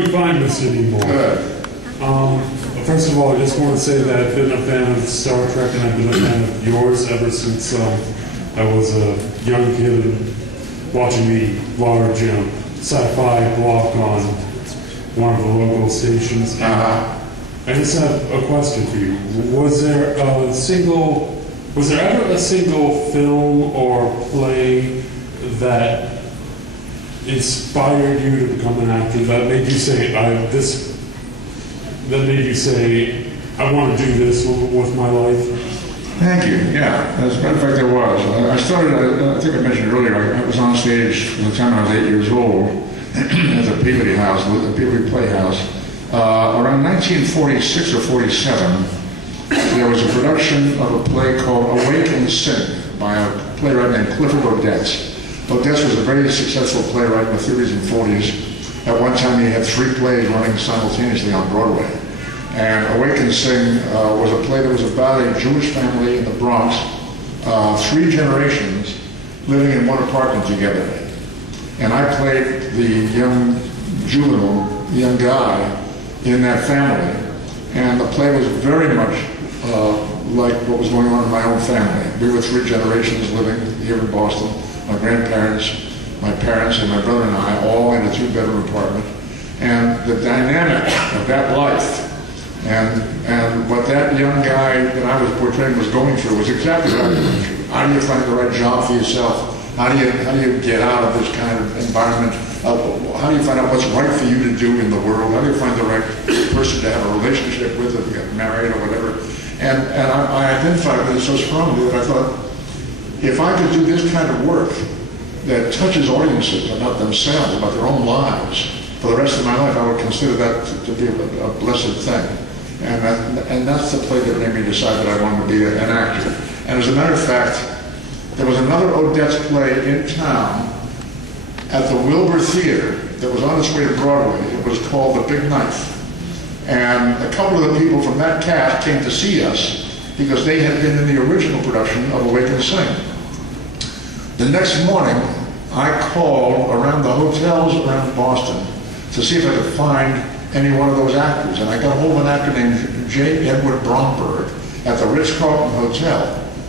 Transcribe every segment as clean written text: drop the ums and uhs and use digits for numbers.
Doing fine, Mr. Nimoy. Good. First of all, I just want to say that I've been a fan of Star Trek and I've been a fan of yours ever since I was a young kid and watching the large sci-fi block on one of the local stations. I just have a question for you. Was there ever a single film or play that inspired you to become an actor, that made you say, I want to do this with my life? Thank you. Yeah, as a matter of fact, there was. I started, I think I mentioned earlier, I was on stage from the time I was 8 years old at the Peabody House, the Peabody Playhouse. Around 1946 or 47, there was a production of a play called Awake and Sing by a playwright named Clifford Odets. Odets was a very successful playwright in the 30s and 40s. At one time, he had 3 plays running simultaneously on Broadway. And Awake and Sing was a play that was about a Jewish family in the Bronx, 3 generations living in one apartment together. And I played the young juvenile, young guy in that family. And the play was very much like what was going on in my own family. We were 3 generations living here in Boston. My grandparents, my parents, and my brother and I, all in a 2-bedroom apartment. And the dynamic of that life and what that young guy that I was portraying was going through was exactly what I was going through. How do you find the right job for yourself? How do you get out of this kind of environment? How do you find out what's right for you to do in the world? How do you find the right person to have a relationship with, if you get married or whatever? And I identified with it so strongly that I thought, if I could do this kind of work that touches audiences about themselves, about their own lives, for the rest of my life, I would consider that to be a blessed thing. And that's the play that made me decide that I wanted to be an actor. And as a matter of fact, there was another Odets play in town at the Wilbur Theater that was on its way to Broadway. It was called The Big Knife. And a couple of the people from that cast came to see us because they had been in the original production of Awake and Sing. The next morning, I called around the hotels around Boston to see if I could find any one of those actors. And I got hold of an actor named J. Edward Bromberg at the Ritz-Carlton Hotel.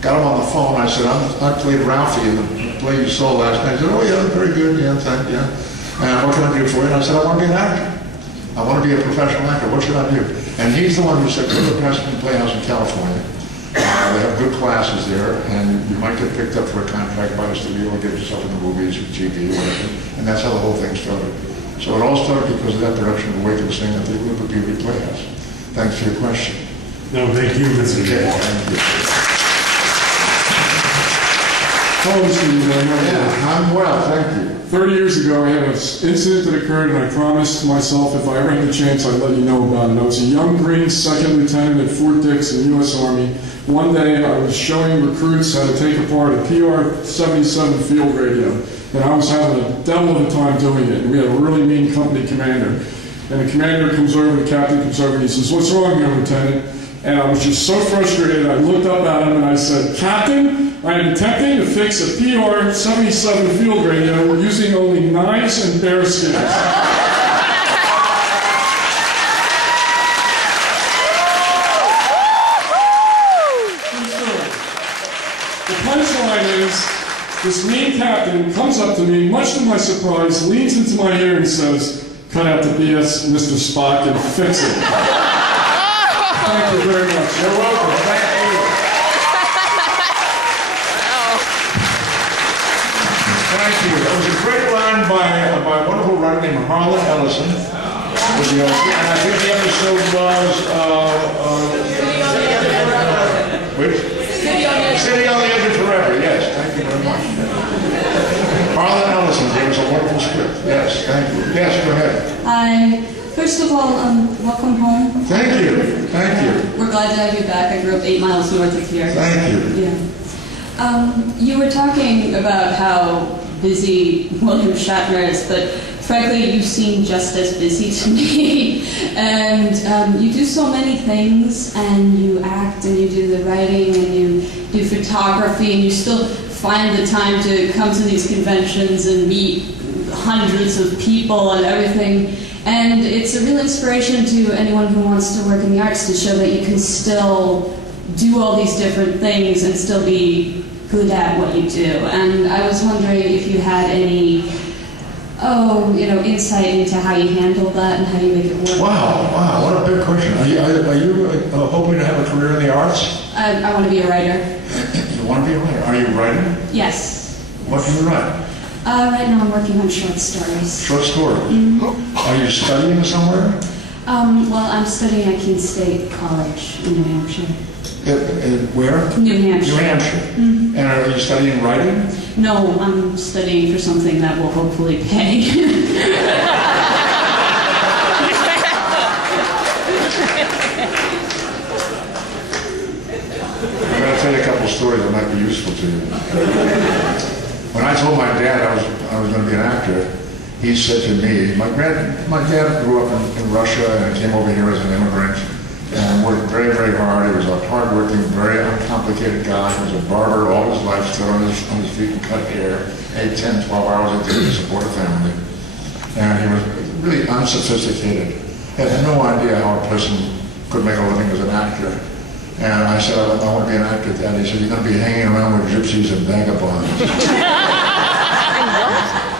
Got him on the phone. I said, I played Ralphie in the play you saw last night. He said, oh yeah, very good, yeah, thank you. And what can I do for you? And I said, I want to be an actor. I want to be a professional actor. What should I do? And he's the one who said, go to the Pasadena Playhouse in California. They have good classes there, and you might get picked up for a contract by the studio or get yourself in the movies or TV or whatever. And that's how the whole thing started. So it all started because of that production of Awake and Sing at the Peabody Playhouse. Thanks for your question. No, thank you, Mr. J. Thank you. Hello, Mr. Nimoy. Yeah, I'm well, thank you. 30 years ago, I had an incident that occurred, and I promised myself if I ever had the chance, I'd let you know about it. I was a young Green second lieutenant at Fort Dix in the U.S. Army. One day, I was showing recruits how to take apart a PR-77 field radio, and I was having a devil of a time doing it. And we had a really mean company commander. And the commander comes over, the captain comes over, and he says, "What's wrong here, Lieutenant?" And I was just so frustrated, I looked up at him and I said, "Captain, I am attempting to fix a PR-77 field radio using only knives and bearskins." The punchline is, this mean captain comes up to me, much to my surprise, leans into my ear and says, "Cut out the BS, Mr. Spock, and fix it." Thank you very much. You're welcome. Thank you. Thank you. That was a great line by a wonderful writer named Harlan Ellison. And I think the episode was which? City on the Edge of Forever. Yes, thank you very much. Harlan Ellison gave us a wonderful script. Yes, thank you. Yes, go ahead. Hi. First of all, welcome home. Thank you. Thank you. We're glad to have you back. I grew up 8 miles north of here. Thank you. Yeah. You were talking about how busy William Shatner is, but frankly, you seem just as busy to me. And you do so many things, and you act, and you do the writing, and you do photography, and you still find the time to come to these conventions and meet hundreds of people and everything. And it's a real inspiration to anyone who wants to work in the arts to show that you can still do all these different things and still be good at what you do. And I was wondering if you had any, insight into how you handle that and how you make it work. Wow, what a big question. Are you hoping to have a career in the arts? I want to be a writer. You want to be a writer? Are you writing? Yes. What do you write? Right now I'm working on short stories. Short stories? Mm-hmm. Are you studying somewhere? Well, I'm studying at Keene State College in New Hampshire. Where? New Hampshire. New Hampshire. Mm-hmm. And are you studying writing? No, I'm studying for something that will hopefully pay. I'm going to tell you a couple stories that might be useful to you. When I told my dad I was going to be an actor, he said to me, my dad grew up in Russia and came over here as an immigrant and worked very, very hard. He was a hard-working, very uncomplicated guy. He was a barber all his life, stood on his feet and cut hair, 8, 10, 12 hours a day to support a family. And he was really unsophisticated. He had no idea how a person could make a living as an actor. And I said, I want to be an actor, Dad. He said, you're going to be hanging around with gypsies and vagabonds.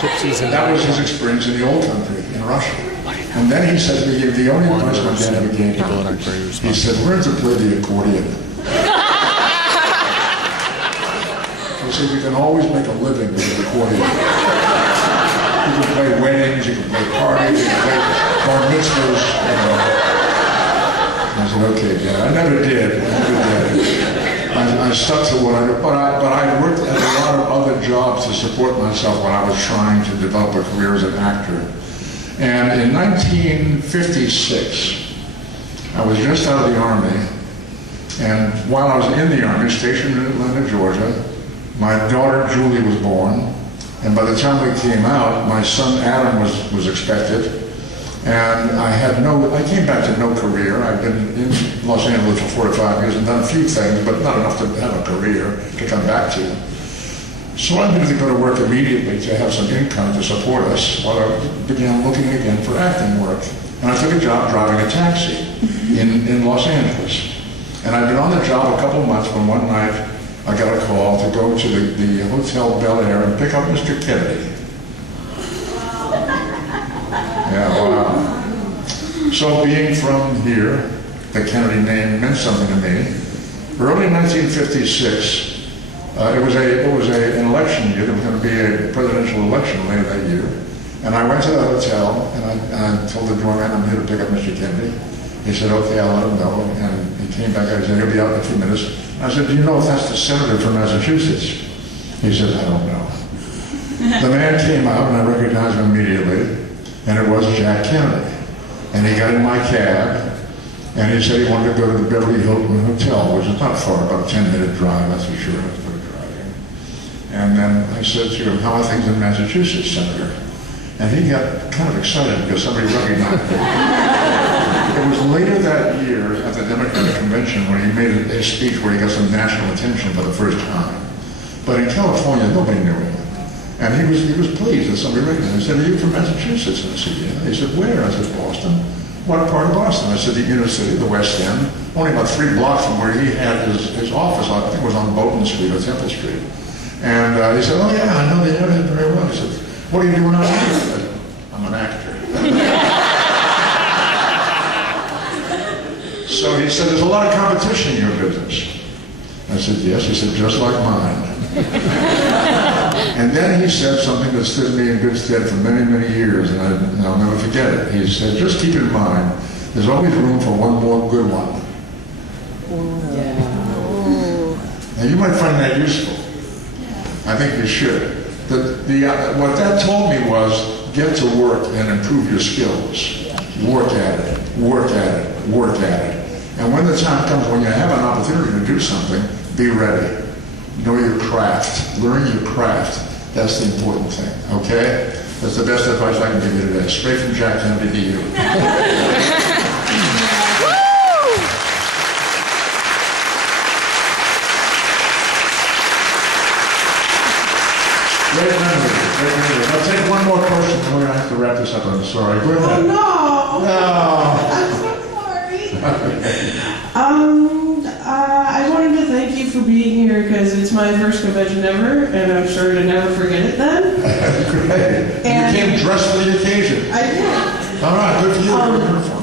Gypsies and that was his experience in the old country, in Russia. And then he said to me, the only advice my dad ever gave me, he said, learn to play the accordion. He said, you can always make a living with an accordion. You can play weddings, you can play parties, you can play bar mitzvahs, I said, okay, Dad. I never did. I stuck to what I did, but I worked at a lot of other jobs to support myself when I was trying to develop a career as an actor. And in 1956, I was just out of the Army, and while I was in the Army, stationed in Atlanta, Georgia, my daughter Julie was born, and by the time we came out, my son Adam was expected. And I came back to no career. I'd been in Los Angeles for 4 or 5 years and done a few things, but not enough to have a career to come back to. So I needed to go to work immediately to have some income to support us while I began looking again for acting work. And I took a job driving a taxi in Los Angeles. And I'd been on the job a couple of months when one night I got a call to go to the Hotel Bel Air and pick up Mr. Kennedy. Yeah, wow. So being from here, the Kennedy name meant something to me. Early 1956, it was an election year. There was going to be a presidential election later that year. And I went to the hotel and I told the doorman, I'm here to pick up Mr. Kennedy. He said, okay, I'll let him know. And he came back, I said, he'll be out in a few minutes. And I said, do you know if that's the senator from Massachusetts? He said, I don't know. The man came out and I recognized him immediately. And it was Jack Kennedy. And he got in my cab, and he said he wanted to go to the Beverly Hilton Hotel, which is not far, about a 10-minute drive, that's for sure. That's good driving. And then I said to him, how are things in Massachusetts, Senator? And he got kind of excited because somebody recognized him. It was later that year at the Democratic Convention when he made a speech where he got some national attention for the first time. But in California, nobody knew him. And he was pleased that somebody recognized him. He said, are you from Massachusetts? And I said, yeah. He said, where? I said, Boston. What part of Boston? I said, the inner city, the West End, only about 3 blocks from where he had his office. I think it was on Bolton Street or Temple Street. And he said, oh yeah, I know the area very well. He said, what are you doing out here? I said, I'm an actor. So he said, there's a lot of competition in your business. I said, yes. He said, just like mine. And then he said something that stood me in good stead for many, many years, and I'll never forget it. He said, just keep in mind, there's always room for one more good one. Now, you might find that useful. I think you should. What that told me was, get to work and improve your skills. Work at it, work at it, work at it. And when the time comes when you have an opportunity to do something, be ready. Know your craft. Learn your craft. That's the important thing, okay? That's the best advice I can give you today. Straight from Jack Kennedy to you. Great memory. Very good. I'll take one more question, and we're going to have to wrap this up. I'm sorry. Go ahead. Oh, no. No. I'm so sorry. I wanted to thank you for being here because it's my first convention ever, and I'm sure to never forget it then. Great. And you came dressed for the occasion. I did. All right, good for you. Uniform.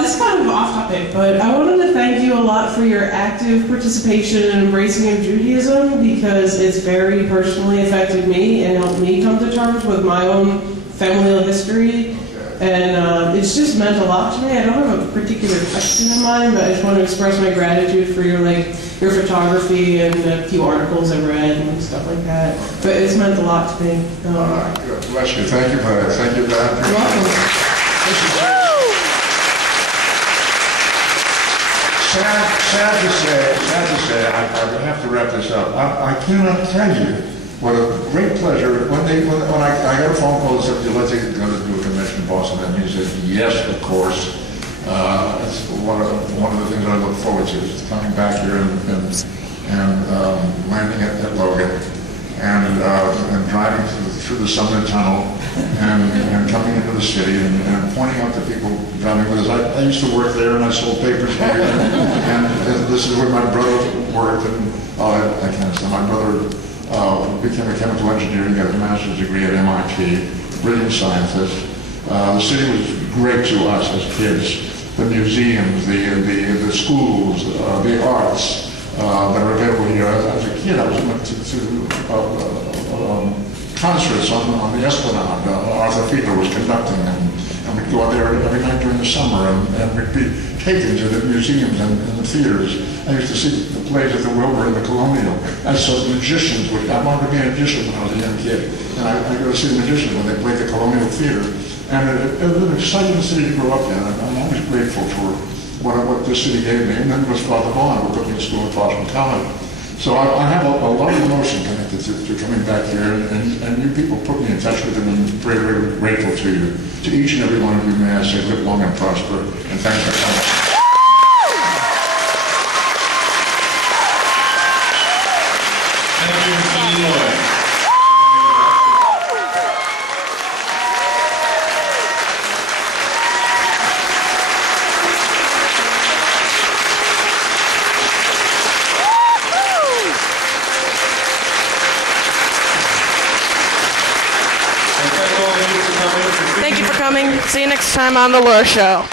This is kind of off topic, but I wanted to thank you a lot for your active participation and embracing of Judaism because it's very personally affected me and helped me come to terms with my own familial history. And it's just meant a lot to me. I don't have a particular question in mind, but I just want to express my gratitude for your photography and a few articles I've read and stuff like that. But it's meant a lot to me. God bless you. Thank you for that. Thank you for that. You're welcome. Sad to say, I have to wrap this up. I cannot tell you what a great pleasure when I got a phone call that said, let's go to do a convention in Boston, and he said, yes, of course. It's one of the things I look forward to is coming back here and landing at Logan and driving through the Sumner Tunnel and coming into the city and pointing out to people driving with us. I used to work there and I sold papers here, and this is where my brother worked. And I can't say my brother became a chemical engineer. He got a master's degree at MIT, brilliant scientist. The city was great to us as kids. The museums, the schools, the arts that are available here. As a kid, I went to concerts on the Esplanade. Arthur Fiedler was conducting, and we'd go out there every night during the summer, and we'd be taken to the museums and the theaters. I used to see the plays at the Wilbur and the Colonial. I saw the magicians. I wanted to be a magician when I was a young kid, and I go to see the magicians when they played the Colonial Theater. And it was an exciting city to grow up in, and I'm always grateful for what this city gave me. And then it was Father Vaughn, who put me in school at Boston College. So I have a lot of emotion connected to coming back here, and you people put me in touch with them, and I'm very, very grateful to you. To each and every one of you, may I say, live long and prosper, and thanks for coming. Thank you, Mr. Nimoy. Thank you for coming. See you next time on The Lure Show.